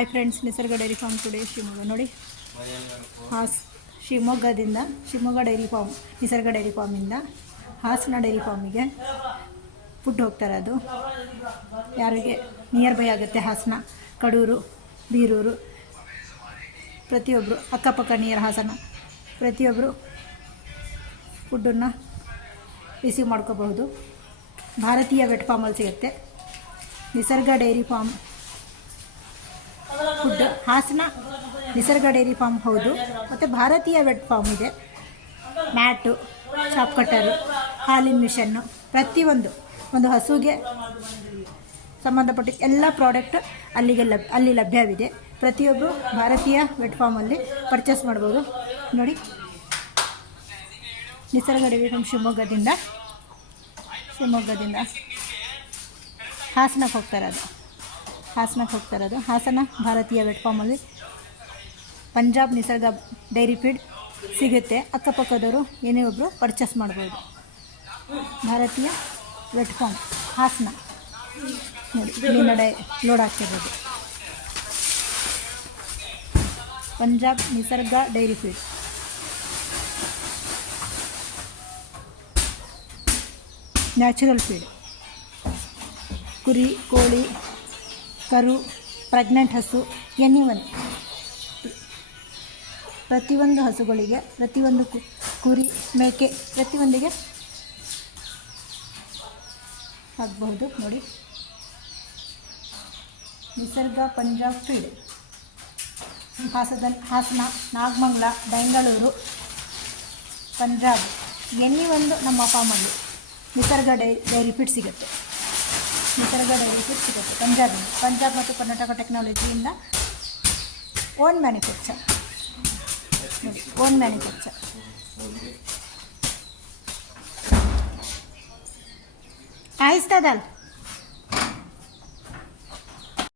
Hi friends, ನಿಸರ್ಗ dairy farm today Shivamogga ನೋಡಿ. Shivamogga dairy farm, ನಿಸರ್ಗ ಡೈರಿ ಫಾರ್ಮಿಂದ ಹಾಸನ ಡೈರಿ ಫಾರ್ಮಿಗೆ ಫುಡ್ ಹೋಗ್ತಾರೆ. ಅದು ಯಾರಿಗೆ ನಿಯರ್ ಬೈ ಆಗುತ್ತೆ, ಹಾಸನ, ಕಡೂರು, ಬೀರೂರು, ಪ್ರತಿಯೊಬ್ಬರು ಅಕ್ಕಪಕ್ಕ ನಿಯರ್ ಹಾಸನ ಪ್ರತಿಯೊಬ್ಬರು ಫುಡ್ಡನ್ನು ರಿಸೀವ್ ಮಾಡ್ಕೋಬಹುದು. ಭಾರತೀಯ ವೆಟ್ ಫಾರ್ಮಲ್ಲಿ ಸಿಗುತ್ತೆ. ನಿಸರ್ಗ ಡೈರಿ ಫಾರ್ಮ್ ಫುಡ್ ಹಾಸನ ನಿಸರ್ಗ ಡೈರಿ ಫಾರ್ಮ್ ಹೌದು. ಮತ್ತು ಭಾರತೀಯ ವೆಟ್ ಫಾರ್ಮ್ ಇದೆ. ಮ್ಯಾಟು, ಚಾಪ್ ಕಟ್ಟರು, ಹಾಲಿನ ಮಿಷನ್ನು, ಪ್ರತಿಯೊಂದು ಒಂದು ಹಸುಗೆ ಸಂಬಂಧಪಟ್ಟ ಎಲ್ಲ ಪ್ರಾಡಕ್ಟ್ ಅಲ್ಲಿ ಲಭ್ಯವಿದೆ. ಪ್ರತಿಯೊಬ್ಬರು ಭಾರತೀಯ ವೆಟ್ ಫಾರ್ಮಲ್ಲಿ ಪರ್ಚೇಸ್ ಮಾಡ್ಬೋದು. ನೋಡಿ, ನಿಸರ್ಗ ಡೈರಿ ಫಾರ್ಮ್ ಶಿವಮೊಗ್ಗದಿಂದ ಹಾಸನಕ್ಕೆ ಹೋಗ್ತಾ ಇರೋದು. ಹಾಸನ ಭಾರತೀಯ ವೆಟ್ ಫಾರ್ಮಲ್ಲಿ ಪಂಜಾಬ್ ನಿಸರ್ಗ ಡೈರಿ ಫೀಡ್ ಸಿಗುತ್ತೆ. ಅಕ್ಕಪಕ್ಕದವರು ಏನೇ ಒಬ್ಬರು ಪರ್ಚೇಸ್ ಮಾಡ್ಬೋದು. ಭಾರತೀಯ ವೆಟ್ ಫಾರ್ಮ್ ಹಾಸನ ನೋಡಿ, ಇಲ್ಲಿ ಲೋಡ್ ಆಗ್ತಿರೋದು ಪಂಜಾಬ್ ನಿಸರ್ಗ ಡೈರಿ ಫೀಡ್. ನ್ಯಾಚುರಲ್ ಫೀಡ್, ಕುರಿ, ಕೋಳಿ, ಕರು, ಪ್ರೆಗ್ನೆಂಟ್ ಹಸು, ಎನಿವನ್, ಪ್ರತಿಯೊಂದು ಹಸುಗಳಿಗೆ, ಪ್ರತಿಯೊಂದು ಕುರಿ, ಮೇಕೆ, ಪ್ರತಿಯೊಂದಿಗೆ ಹಾಕಬಹುದು. ನೋಡಿ, ನಿಸರ್ಗ ಪಂಜಾಬ್ ಫೀಡ್. ಹಾಸನ, ನಾಗಮಂಗಲ, ಬೆಂಗಳೂರು, ಪಂಜಾಬ್, ಎನಿವೊಂದು ನಮ್ಮ ಫಾರ್ಮಲ್ಲಿ ನಿಸರ್ಗ ಡೈರಿ ಫೀಡ್ ಸಿಗುತ್ತೆ. ಪಂಜಾಬ್ ಮತ್ತು ಕರ್ನಾಟಕ ಟೆಕ್ನಾಲಜಿಯಿಂದ ಓನ್ ಮ್ಯಾನುಫ್ಯಾಕ್ಚರ್. ಆಯಿಸ್ತಾ ದಾಲ್